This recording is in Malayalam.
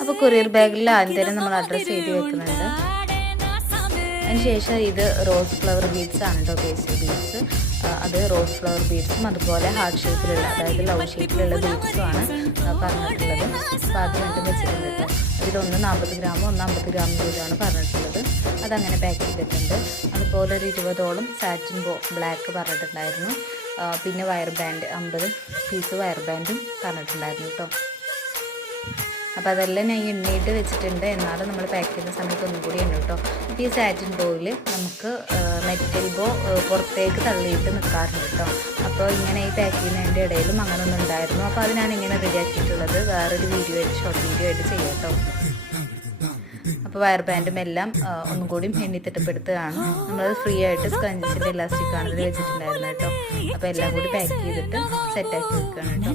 അപ്പോൾ കൊറിയർ ബാഗിൽ ആദ്യം തന്നെ നമ്മൾ അഡ്രസ്സ് എഴുതി വെക്കുന്നുണ്ട്. അതിനുശേഷം ഇത് റോസ് ഫ്ലവർ ബീഡ്സ് ആണ് കേട്ടോ, പേസ്റ്റൽ ബീഡ്സ്. അത് റോസ് ഫ്ലവർ ബീഡ്സും അതുപോലെ ഹാർട്ട് ഷേപ്പിലുള്ള, അതായത് ലവ് ഷേപ്പിലുള്ള ബീഡ്സും ആണ് പറഞ്ഞിട്ടുള്ളത്. അപ്പോൾ അത് രണ്ടും വെച്ചിട്ടുണ്ട് കേട്ടോ. ഇതിലൊന്ന് 40 ഗ്രാമും ഒന്ന് 50 ഗ്രാമും വീതമാണ് പറഞ്ഞിട്ടുള്ളത്. അതങ്ങനെ പാക്ക് ചെയ്തിട്ടുണ്ട്. അതുപോലെ ഒരു 20ഓളം സാറ്റിൻ ബ്ലാക്ക് പറഞ്ഞിട്ടുണ്ടായിരുന്നു. പിന്നെ വയർ ബാൻഡ് 50 പീസ് വയർ ബാൻഡും പറഞ്ഞിട്ടുണ്ടായിരുന്നു കേട്ടോ. അപ്പോൾ അതെല്ലാം ഞാൻ എണ്ണയിട്ട് വെച്ചിട്ടുണ്ട്. എന്നാലും നമ്മൾ പാക്ക് ചെയ്യുന്ന സമയത്ത് ഒന്നും കൂടി എണ്ണ കേട്ടോ. അപ്പോൾ ഈ സാറ്റിൻ ബോയിൽ നമുക്ക് മെറ്റൽ ബോ പുറത്തേക്ക് തള്ളിയിട്ട് നിൽക്കാറുണ്ട് കേട്ടോ. അപ്പോൾ ഇങ്ങനെ ഈ പാക്ക് ചെയ്യുന്നതിൻ്റെ ഇടയിലും അങ്ങനെ ഒന്നും ഉണ്ടായിരുന്നു. അപ്പോൾ അതിനാണ് ഇങ്ങനെ റെഡിയാക്കിയിട്ടുള്ളത്. വേറൊരു വീഡിയോ ആയിട്ട്, ഷോർട്ട് വീഡിയോ ആയിട്ട് ചെയ്യാം കേട്ടോ. അപ്പോൾ വയർ ബാൻഡും എല്ലാം ഒന്നും കൂടി എണ്ണി തിട്ടപ്പെടുത്തുകയാണ്. നമ്മൾ ഫ്രീ ആയിട്ട് സ്ക്രഞ്ചിൻ്റെ ഇലാസ്റ്റിക്കാണ് ഇതിൽ വെച്ചിട്ടുണ്ടായിരുന്നത് കേട്ടോ. അപ്പോൾ എല്ലാം കൂടി പാക്ക് ചെയ്തിട്ട് സെറ്റാക്കി വെക്കുകയാണ് കേട്ടോ.